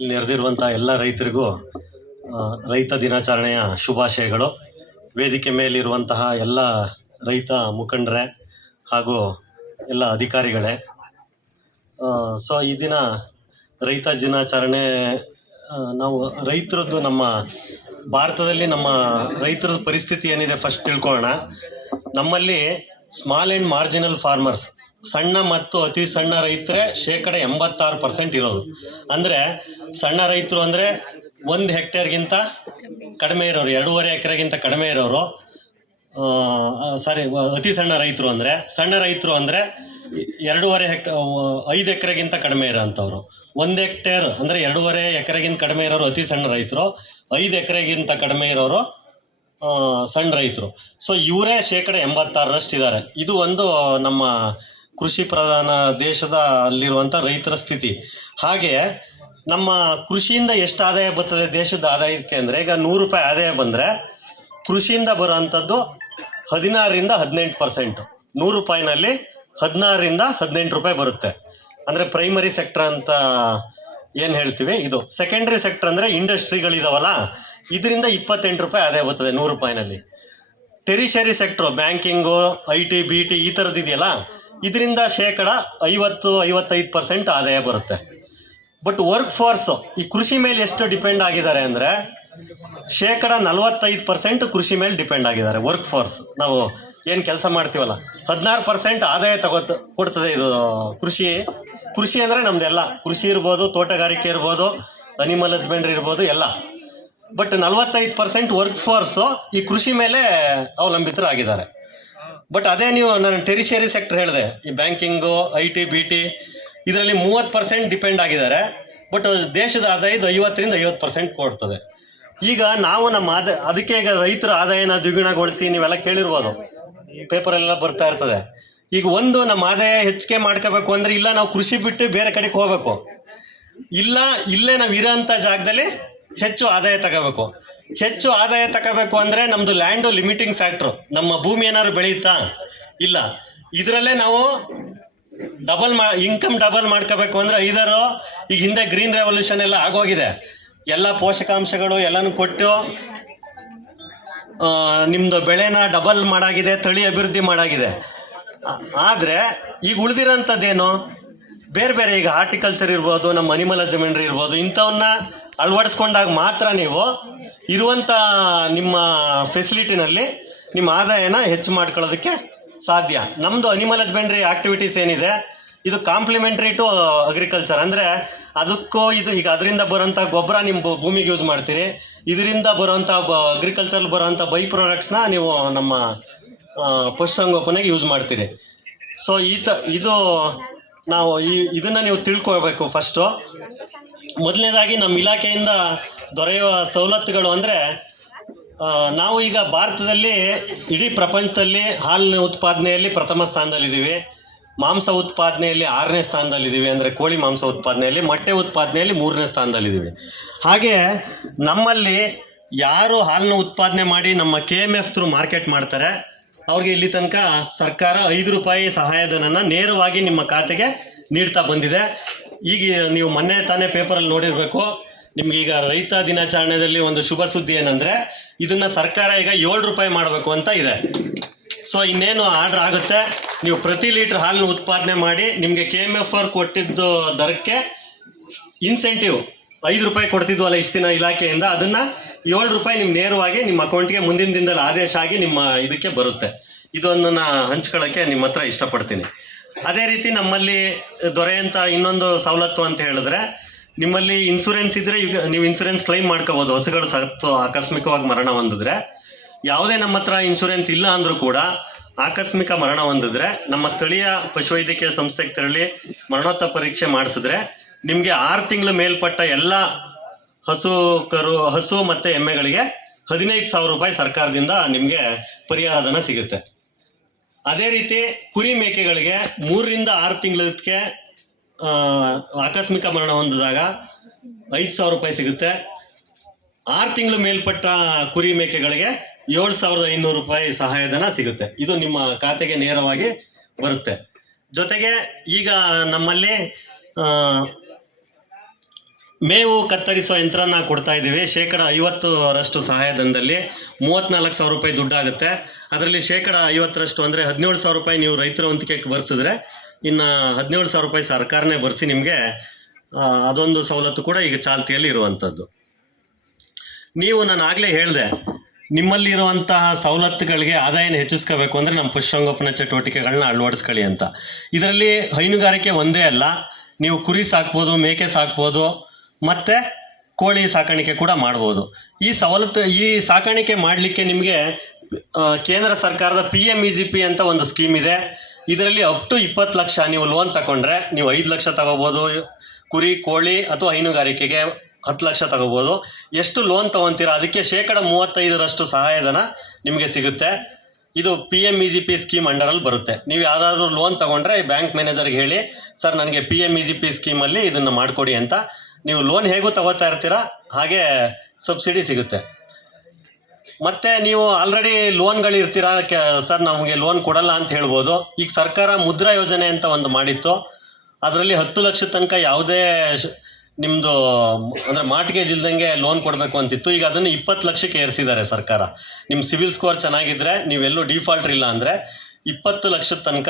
ಇಲ್ಲಿ ನೆರೆದಿರುವಂಥ ಎಲ್ಲ ರೈತರಿಗೂ ರೈತ ದಿನಾಚರಣೆಯ ಶುಭಾಶಯಗಳು. ವೇದಿಕೆ ಮೇಲಿರುವಂತಹ ಎಲ್ಲ ರೈತ ಮುಖಂಡರೇ ಹಾಗೂ ಎಲ್ಲ ಅಧಿಕಾರಿಗಳೇ, ಸೊ ಈ ದಿನ ರೈತ ದಿನಾಚರಣೆ ನಾವು ರೈತರದ್ದು ನಮ್ಮ ಭಾರತದಲ್ಲಿ ನಮ್ಮ ರೈತರ ಪರಿಸ್ಥಿತಿ ಏನಿದೆ ಫಸ್ಟ್ ತಿಳ್ಕೊಳ್ಳೋಣ. ನಮ್ಮಲ್ಲಿ ಸ್ಮಾಲ್ ಆ್ಯಂಡ್ ಮಾರ್ಜಿನಲ್ ಫಾರ್ಮರ್ಸ್, ಸಣ್ಣ ಮತ್ತು ಅತಿ ಸಣ್ಣ ರೈತರೇ 86% ಇರೋದು. ಅಂದರೆ ಸಣ್ಣ ರೈತರು ಅಂದರೆ 1 ಹೆಕ್ಟೇರ್ಗಿಂತ ಕಡಿಮೆ ಇರೋರು, 2.5 ಎಕರೆಗಿಂತ ಕಡಿಮೆ ಇರೋರು. ಅತಿ ಸಣ್ಣ ರೈತರು ಅಂದರೆ 5 ಎಕರೆಗಿಂತ ಕಡಿಮೆ ಇರೋಂಥವ್ರು. 1 ಹೆಕ್ಟೇರ್ ಅಂದರೆ 2.5 ಎಕರೆಗಿಂತ ಕಡಿಮೆ ಇರೋರು ಅತಿ ಸಣ್ಣ ರೈತರು, 5 ಎಕರೆಗಿಂತ ಕಡಿಮೆ ಇರೋರು ಸಣ್ಣ ರೈತರು. ಸೊ ಇವರೇ 86% ಇದ್ದಾರೆ. ಇದು ಒಂದು ನಮ್ಮ ಕೃಷಿ ಪ್ರಧಾನ ದೇಶದ ಅಲ್ಲಿರುವಂಥ ರೈತರ ಸ್ಥಿತಿ. ಹಾಗೆ ನಮ್ಮ ಕೃಷಿಯಿಂದ ಎಷ್ಟು ಆದಾಯ ಬರ್ತದೆ ದೇಶದ ಆದಾಯಕ್ಕೆ ಅಂದರೆ, ಈಗ 100 ರೂಪಾಯಿ ಆದಾಯ ಬಂದರೆ ಕೃಷಿಯಿಂದ ಬರೋವಂಥದ್ದು 16ರಿಂದ 18%. 100 ರೂಪಾಯಿನಲ್ಲಿ 16ರಿಂದ 18 ರೂಪಾಯಿ ಬರುತ್ತೆ. ಅಂದರೆ ಪ್ರೈಮರಿ ಸೆಕ್ಟರ್ ಅಂತ ಏನು ಹೇಳ್ತೀವಿ ಇದು. ಸೆಕೆಂಡ್ರಿ ಸೆಕ್ಟರ್ ಅಂದರೆ ಇಂಡಸ್ಟ್ರಿಗಳಿದಾವಲ್ಲ, ಇದರಿಂದ 28 ರೂಪಾಯಿ ಆದಾಯ ಬರ್ತದೆ 100 ರೂಪಾಯಿನಲ್ಲಿ. ಟೆರಿಷರಿ ಸೆಕ್ಟ್ರು, ಬ್ಯಾಂಕಿಂಗು, IT, BT ಈ ಥರದ್ದು ಇದೆಯಲ್ಲ, ಇದರಿಂದ 50-55% ಆದಾಯ ಬರುತ್ತೆ. ಬಟ್ ವರ್ಕ್ ಫೋರ್ಸು ಈ ಕೃಷಿ ಮೇಲೆ ಎಷ್ಟು ಡಿಪೆಂಡ್ ಆಗಿದ್ದಾರೆ ಅಂದರೆ 45% ಕೃಷಿ ಮೇಲೆ ಡಿಪೆಂಡ್ ಆಗಿದ್ದಾರೆ. ವರ್ಕ್ ಫೋರ್ಸ್ ನಾವು ಏನು ಕೆಲಸ ಮಾಡ್ತೀವಲ್ಲ, 16% ಆದಾಯ ಕೊಡ್ತದೆ ಇದು ಕೃಷಿ ಅಂದರೆ ನಮ್ಮದೆಲ್ಲ ಕೃಷಿ ಇರ್ಬೋದು, ತೋಟಗಾರಿಕೆ ಇರ್ಬೋದು, ಅನಿಮಲ್ ಹಸ್ಬೆಂಡ್ರಿ ಇರ್ಬೋದು ಎಲ್ಲ. ಬಟ್ 45% ವರ್ಕ್ ಫೋರ್ಸು ಈ ಕೃಷಿ ಮೇಲೆ ಅವಲಂಬಿತರಾಗಿದ್ದಾರೆ. ಬಟ್ ಅದೇ ನಾನು ಟೆರಿಷರಿ ಸೆಕ್ಟರ್ ಹೇಳಿದೆ, ಈ ಬ್ಯಾಂಕಿಂಗು, IT, BT ಇದರಲ್ಲಿ 30% ಡಿಪೆಂಡ್ ಆಗಿದ್ದಾರೆ. ಬಟ್ ದೇಶದ ಆದಾಯದ 50-50% ಕೊಡ್ತದೆ. ಈಗ ನಾವು ನಮ್ಮ ಅದಕ್ಕೆ ಈಗ ರೈತರ ಆದಾಯನ ದ್ವಿಗುಣಗೊಳಿಸಿ ನೀವೆಲ್ಲ ಕೇಳಿರ್ಬೋದು, ಪೇಪರೆಲ್ಲ ಬರ್ತಾ ಇರ್ತದೆ. ಈಗ ನಮ್ಮ ಆದಾಯ ಹೆಚ್ಚಿಗೆ ಮಾಡ್ಕೋಬೇಕು ಅಂದರೆ, ಇಲ್ಲ ನಾವು ಕೃಷಿ ಬಿಟ್ಟು ಬೇರೆ ಕಡೆಗೆ ಹೋಗಬೇಕು, ಇಲ್ಲ ಇಲ್ಲೇ ನಾವು ಇರೋಂಥ ಜಾಗದಲ್ಲಿ ಹೆಚ್ಚು ಆದಾಯ ತಗೋಬೇಕು. ಹೆಚ್ಚು ಆದಾಯ ತಗೋಬೇಕು ಅಂದರೆ ನಮ್ಮದು ಲ್ಯಾಂಡು ಲಿಮಿಟಿಂಗ್ ಫ್ಯಾಕ್ಟ್ರು. ನಮ್ಮ ಭೂಮಿ ಏನಾದ್ರು ಬೆಳೆಯುತ್ತಾ? ಇಲ್ಲ. ಇದರಲ್ಲೇ ನಾವು ಇನ್ಕಮ್ ಡಬಲ್ ಮಾಡ್ಕೋಬೇಕು ಅಂದರೆ ಈಗ ಹಿಂದೆ ಗ್ರೀನ್ ರೆವಲ್ಯೂಷನ್ ಎಲ್ಲ ಆಗೋಗಿದೆ. ಎಲ್ಲ ಪೋಷಕಾಂಶಗಳು ಎಲ್ಲನೂ ಕೊಟ್ಟು ನಿಮ್ಮದು ಬೆಳೆನ ಡಬಲ್ ಮಾಡಾಗಿದೆ, ತಳಿ ಅಭಿವೃದ್ಧಿ ಮಾಡಾಗಿದೆ. ಆದರೆ ಈಗ ಉಳಿದಿರೋಂಥದ್ದೇನು ಬೇರೆ ಈಗ ಹಾರ್ಟಿಕಲ್ಚರ್ ಇರ್ಬೋದು, ನಮ್ಮ ಅನಿಮಲ್ ಹಸ್ಬೆಂಡ್ರಿ ಇರ್ಬೋದು, ಇಂಥವನ್ನ ಅಳವಡಿಸ್ಕೊಂಡಾಗ ಮಾತ್ರ ನೀವು ಇರುವಂಥ ನಿಮ್ಮ ಫೆಸಿಲಿಟಿನಲ್ಲಿ ನಿಮ್ಮ ಆದಾಯನ ಹೆಚ್ಚು ಮಾಡ್ಕೊಳ್ಳೋದಕ್ಕೆ ಸಾಧ್ಯ. ನಮ್ಮದು ಅನಿಮಲ್ ಹಸ್ಬೆಂಡ್ರಿ ಆ್ಯಕ್ಟಿವಿಟೀಸ್ ಏನಿದೆ ಇದು ಕಾಂಪ್ಲಿಮೆಂಟ್ರಿ ಟು ಅಗ್ರಿಕಲ್ಚರ್. ಅಂದರೆ ಅದಕ್ಕೂ ಈಗ ಅದರಿಂದ ಬರೋಂಥ ಗೊಬ್ಬರ ನಿಮ್ಮ ಭೂಮಿಗೆ ಯೂಸ್ ಮಾಡ್ತೀರಿ, ಇದರಿಂದ ಬರೋಂಥ ಅಗ್ರಿಕಲ್ಚರ್ ಬರೋಂಥ ಬೈ ಪ್ರಾಡಕ್ಟ್ಸ್ನ ನೀವು ನಮ್ಮ ಪಶುಸಂಗೋಪನೆಗೆ ಯೂಸ್ ಮಾಡ್ತೀರಿ. ಸೊ ಇದು ನಾವು ಇದನ್ನು ನೀವು ತಿಳ್ಕೊಳ್ಬೇಕು. ಫಸ್ಟು ಮೊದಲನೇದಾಗಿ ನಮ್ಮ ಇಲಾಖೆಯಿಂದ ದೊರೆಯುವ ಸವಲತ್ತುಗಳು ಅಂದರೆ, ನಾವು ಈಗ ಭಾರತದಲ್ಲಿ ಇಡೀ ಪ್ರಪಂಚದಲ್ಲಿ ಹಾಲಿನ ಉತ್ಪಾದನೆಯಲ್ಲಿ ಪ್ರಥಮ ಸ್ಥಾನದಲ್ಲಿದ್ದೀವಿ, ಮಾಂಸ ಉತ್ಪಾದನೆಯಲ್ಲಿ 6ನೇ ಸ್ಥಾನದಲ್ಲಿದ್ದೀವಿ, ಅಂದರೆ ಕೋಳಿ ಮಾಂಸ ಉತ್ಪಾದನೆಯಲ್ಲಿ, ಮೊಟ್ಟೆ ಉತ್ಪಾದನೆಯಲ್ಲಿ 3ನೇ ಸ್ಥಾನದಲ್ಲಿದ್ದೀವಿ. ಹಾಗೆ ನಮ್ಮಲ್ಲಿ ಯಾರು ಹಾಲನ್ನ ಉತ್ಪಾದನೆ ಮಾಡಿ ನಮ್ಮ KMF ಥ್ರೂ ಮಾರ್ಕೆಟ್ ಮಾಡ್ತಾರೆ ಅವ್ರಿಗೆ ಇಲ್ಲಿ ತನಕ ಸರ್ಕಾರ 5 ರೂಪಾಯಿ ಸಹಾಯಧನನ ನೇರವಾಗಿ ನಿಮ್ಮ ಖಾತೆಗೆ ನೀಡ್ತಾ ಬಂದಿದೆ. ಈಗ ನೀವು ಮೊನ್ನೆ ತಾನೇ ಪೇಪರಲ್ಲಿ ನೋಡಿರಬೇಕು, ನಿಮಗೀಗ ರೈತ ದಿನಾಚರಣೆಯಲ್ಲಿ ಒಂದು ಶುಭ ಸುದ್ದಿ ಏನಂದರೆ, ಇದನ್ನು ಸರ್ಕಾರ ಈಗ 7 ರೂಪಾಯಿ ಮಾಡಬೇಕು ಅಂತ ಇದೆ. ಸೊ ಇನ್ನೇನು ಆರ್ಡ್ರ್ ಆಗುತ್ತೆ, ನೀವು ಪ್ರತಿ ಲೀಟ್ರ್ ಹಾಲನ್ನು ಉತ್ಪಾದನೆ ಮಾಡಿ ನಿಮಗೆ KMF ಅವ್ರು ಕೊಟ್ಟಿದ್ದು ದರಕ್ಕೆ ಇನ್ಸೆಂಟಿವ್ 5 ರೂಪಾಯಿ ಕೊಡ್ತಿದ್ವಲ್ಲ ಇಷ್ಟು ದಿನ ಇಲಾಖೆಯಿಂದ, ಅದನ್ನು 7 ರೂಪಾಯಿ ನಿಮ್ಮ ನೇರವಾಗಿ ನಿಮ್ಮ ಅಕೌಂಟ್ಗೆ ಮುಂದಿನ ದಿನದಲ್ಲಿ ಆದೇಶ ಆಗಿ ನಿಮ್ಮ ಇದಕ್ಕೆ ಬರುತ್ತೆ. ಇದೊಂದನ್ನು ಹಂಚ್ಕೊಳ್ಳೋಕ್ಕೆ ನಿಮ್ಮ ಹತ್ರ ಇಷ್ಟಪಡ್ತೀನಿ. ಅದೇ ರೀತಿ ನಮ್ಮಲ್ಲಿ ದೊರೆಯುವಂಥ ಇನ್ನೊಂದು ಸವಲತ್ತು ಅಂತ ಹೇಳಿದ್ರೆ, ನಿಮ್ಮಲ್ಲಿ ಇನ್ಸೂರೆನ್ಸ್ ಇದ್ದರೆ ಈಗ ನೀವು ಇನ್ಸೂರೆನ್ಸ್ ಕ್ಲೈಮ್ ಮಾಡ್ಕೋಬೋದು. ಹಸುಗಳು ಸತ್ತು ಆಕಸ್ಮಿಕವಾಗಿ ಮರಣ ಹೊಂದಿದ್ರೆ, ಯಾವುದೇ ನಮ್ಮ ಹತ್ರ ಇನ್ಸೂರೆನ್ಸ್ ಇಲ್ಲ ಅಂದರೂ ಕೂಡ ಆಕಸ್ಮಿಕ ಮರಣ ಹೊಂದಿದ್ರೆ ನಮ್ಮ ಸ್ಥಳೀಯ ಪಶುವೈದ್ಯಕೀಯ ಸಂಸ್ಥೆಗೆ ತೆರಳಿ ಮರಣೋತ್ತರ ಪರೀಕ್ಷೆ ಮಾಡಿಸಿದ್ರೆ ನಿಮಗೆ 6 ತಿಂಗಳ ಮೇಲ್ಪಟ್ಟ ಎಲ್ಲ ಹಸು ಮತ್ತು ಎಮ್ಮೆಗಳಿಗೆ 15,000 ರೂಪಾಯಿ ಸರ್ಕಾರದಿಂದ ನಿಮಗೆ ಪರಿಹಾರಧನ ಸಿಗುತ್ತೆ. ಅದೇ ರೀತಿ ಕುರಿ ಮೇಕೆಗಳಿಗೆ 3ರಿಂದ 6 ತಿಂಗಳಕ್ಕೆ ಆಕಸ್ಮಿಕ ಮರಣ ಹೊಂದಿದಾಗ 5,000 ರೂಪಾಯಿ ಸಿಗುತ್ತೆ. 6 ತಿಂಗಳು ಮೇಲ್ಪಟ್ಟ ಕುರಿ ಮೇಕೆಗಳಿಗೆ 7,500 ರೂಪಾಯಿ ಸಹಾಯಧನ ಸಿಗುತ್ತೆ. ಇದು ನಿಮ್ಮ ಖಾತೆಗೆ ನೇರವಾಗಿ ಬರುತ್ತೆ. ಜೊತೆಗೆ ಈಗ ನಮ್ಮಲ್ಲಿ ಮೇವು ಕತ್ತರಿಸುವ ಯಂತ್ರನ ಕೊಡ್ತಾ ಇದ್ದೀವಿ. 50% ಸಹಾಯಧನದಲ್ಲಿ 34,000 ರೂಪಾಯಿ ದುಡ್ಡಾಗುತ್ತೆ. ಅದರಲ್ಲಿ 50% ಅಂದರೆ 17,000 ರೂಪಾಯಿ ನೀವು ರೈತರ ವಂತಿಕೆಗೆ ಬರ್ಸಿದ್ರೆ ಇನ್ನು 17,000 ರೂಪಾಯಿ ಸರ್ಕಾರನೇ ಭರಿಸಿ ನಿಮಗೆ ಅದೊಂದು ಸವಲತ್ತು ಕೂಡ ಈಗ ಚಾಲ್ತಿಯಲ್ಲಿ ಇರುವಂಥದ್ದು. ನೀವು ನಾನು ಆಗಲೇ ಹೇಳಿದೆ, ನಿಮ್ಮಲ್ಲಿರುವಂತಹ ಸವಲತ್ತುಗಳಿಗೆ ಆದಾಯನ ಹೆಚ್ಚಿಸ್ಕೋಬೇಕು ಅಂದರೆ ನಮ್ಮ ಪಶುಸಂಗೋಪನಾ ಚಟುವಟಿಕೆಗಳನ್ನ ಅಳವಡಿಸ್ಕೊಳ್ಳಿ ಅಂತ. ಇದರಲ್ಲಿ ಹೈನುಗಾರಿಕೆ ಒಂದೇ ಅಲ್ಲ, ನೀವು ಕುರಿ ಸಾಕ್ಬೋದು, ಮೇಕೆ ಸಾಕ್ಬೋದು, ಮತ್ತು ಕೋಳಿ ಸಾಕಾಣಿಕೆ ಕೂಡ ಮಾಡ್ಬೋದು. ಈ ಸಾಕಾಣಿಕೆ ಮಾಡಲಿಕ್ಕೆ ನಿಮಗೆ ಕೇಂದ್ರ ಸರ್ಕಾರದ PMEGP ಅಂತ ಒಂದು ಸ್ಕೀಮ್ ಇದೆ. ಇದರಲ್ಲಿ ಅಪ್ ಟು 20 ಲಕ್ಷ ನೀವು ಲೋನ್ ತಗೊಂಡ್ರೆ ನೀವು 5 ಲಕ್ಷ ತಗೋಬೋದು. ಕುರಿ, ಕೋಳಿ ಅಥವಾ ಹೈನುಗಾರಿಕೆಗೆ 10 ಲಕ್ಷ ತಗೋಬೋದು. ಎಷ್ಟು ಲೋನ್ ತೊಗೊತೀರಾ ಅದಕ್ಕೆ 35% ಸಹಾಯಧನ ನಿಮಗೆ ಸಿಗುತ್ತೆ. ಇದು PMEGP ಸ್ಕೀಮ್ ಅಂಡರಲ್ಲಿ ಬರುತ್ತೆ. ನೀವು ಯಾರಾದರೂ ಲೋನ್ ತೊಗೊಂಡ್ರೆ ಬ್ಯಾಂಕ್ ಮ್ಯಾನೇಜರ್ಗೆ ಹೇಳಿ, ಸರ್ ನನಗೆ PMEGP ಸ್ಕೀಮಲ್ಲಿ ಇದನ್ನು ಮಾಡಿಕೊಡಿ ಅಂತ. ನೀವು ಲೋನ್ ಹೇಗೂ ತಗೋತಾ ಇರ್ತೀರಾ ಹಾಗೆ ಸಬ್ಸಿಡಿ ಸಿಗುತ್ತೆ. ಮತ್ತು ನೀವು ಆಲ್ರೆಡಿ ಲೋನ್ಗಳಿರ್ತೀರ, ಸರ್ ನಮಗೆ ಲೋನ್ ಕೊಡಲ್ಲ ಅಂತ ಹೇಳ್ಬೋದು. ಈಗ ಸರ್ಕಾರ ಮುದ್ರಾ ಯೋಜನೆ ಅಂತ ಒಂದು ಮಾಡಿತ್ತು. ಅದರಲ್ಲಿ 10 ಲಕ್ಷದ ತನಕ ಯಾವುದೇ ನಿಮ್ಮದು ಅಂದರೆ ಮಾರ್ಟ್ಗೇಜ್ ಇಲ್ದಂಗೆ ಲೋನ್ ಕೊಡಬೇಕು ಅಂತಿತ್ತು. ಈಗ ಅದನ್ನು 20 ಲಕ್ಷಕ್ಕೆ ಏರಿಸಿದ್ದಾರೆ ಸರ್ಕಾರ. ನಿಮ್ಮ ಸಿವಿಲ್ ಸ್ಕೋರ್ ಚೆನ್ನಾಗಿದ್ದರೆ, ನೀವೆಲ್ಲೂ ಡಿಫಾಲ್ಟ್ರ್ ಇಲ್ಲ ಅಂದರೆ 20 ಲಕ್ಷದ ತನಕ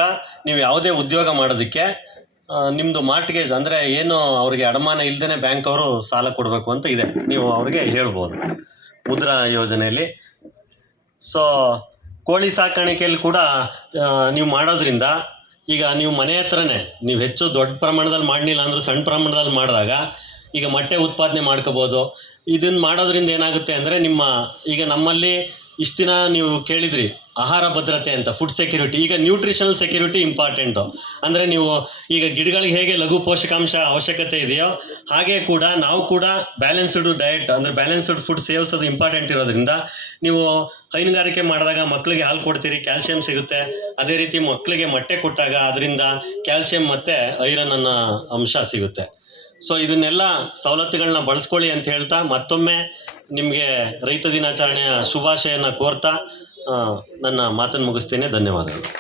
ನೀವು ಯಾವುದೇ ಉದ್ಯೋಗ ಮಾಡೋದಕ್ಕೆ ನಿಮ್ಮದು ಮಾರ್ಟ್ಗೇಜ್ ಅಂದರೆ ಏನು ಅವ್ರಿಗೆ ಅಡಮಾನ ಇಲ್ದೇ ಬ್ಯಾಂಕ್ ಅವರು ಸಾಲ ಕೊಡಬೇಕು ಅಂತ ಇದೆ. ನೀವು ಅವ್ರಿಗೆ ಹೇಳ್ಬೋದು ಮುದ್ರಾ ಯೋಜನೆಯಲ್ಲಿ. ಸೊ ಕೋಳಿ ಸಾಕಾಣಿಕೆಯಲ್ಲಿ ಕೂಡ ನೀವು ಮಾಡೋದ್ರಿಂದ ಈಗ ನೀವು ಮನೆ ಹತ್ರನೇ ನೀವು ಹೆಚ್ಚು ದೊಡ್ಡ ಪ್ರಮಾಣದಲ್ಲಿ ಮಾಡಲಿಲ್ಲ ಅಂದರೂ ಸಣ್ಣ ಪ್ರಮಾಣದಲ್ಲಿ ಮಾಡಿದಾಗ ಈಗ ಮೊಟ್ಟೆ ಉತ್ಪಾದನೆ ಮಾಡ್ಕೋಬೋದು. ಇದನ್ನು ಮಾಡೋದ್ರಿಂದ ಏನಾಗುತ್ತೆ ಅಂದರೆ ಈಗ ನಮ್ಮಲ್ಲಿ ಇಷ್ಟು ದಿನ ನೀವು ಕೇಳಿದ್ರಿ ಆಹಾರ ಭದ್ರತೆ ಅಂತ, ಫುಡ್ ಸೆಕ್ಯೂರಿಟಿ. ಈಗ ನ್ಯೂಟ್ರಿಷನಲ್ ಸೆಕ್ಯೂರಿಟಿ ಇಂಪಾರ್ಟೆಂಟು. ಅಂದರೆ ನೀವು ಈಗ ಗಿಡಗಳಿಗೆ ಹೇಗೆ ಲಘು ಪೋಷಕಾಂಶ ಅವಶ್ಯಕತೆ ಇದೆಯೋ ಹಾಗೆ ಕೂಡ ನಾವು ಕೂಡ ಬ್ಯಾಲೆನ್ಸ್ಡ್ ಡಯಟ್ ಅಂದರೆ ಬ್ಯಾಲೆನ್ಸ್ಡ್ ಫುಡ್ ಸೇವಿಸೋದು ಇಂಪಾರ್ಟೆಂಟ್ ಇರೋದ್ರಿಂದ ನೀವು ಹೈನುಗಾರಿಕೆ ಮಾಡಿದಾಗ ಮಕ್ಕಳಿಗೆ ಹಾಲು ಕೊಡ್ತೀರಿ, ಕ್ಯಾಲ್ಸಿಯಂ ಸಿಗುತ್ತೆ. ಅದೇ ರೀತಿ ಮಕ್ಕಳಿಗೆ ಮೊಟ್ಟೆ ಕೊಟ್ಟಾಗ ಅದರಿಂದ ಕ್ಯಾಲ್ಸಿಯಂ ಮತ್ತು ಐರನ್ ಅನ್ನೋ ಅಂಶ ಸಿಗುತ್ತೆ. ಸೊ ಇದನ್ನೆಲ್ಲ ಸವಲತ್ತುಗಳನ್ನ ಬಳಸ್ಕೊಳ್ಳಿ ಅಂತ ಹೇಳ್ತಾ ಮತ್ತೊಮ್ಮೆ ನಿಮಗೆ ರೈತ ದಿನಾಚರಣೆಯ ಶುಭಾಶಯನ ಕೋರ್ತಾ ನನ್ನ ಮಾತನ್ನು ಮುಗಿಸ್ತೇನೆ. ಧನ್ಯವಾದಗಳು.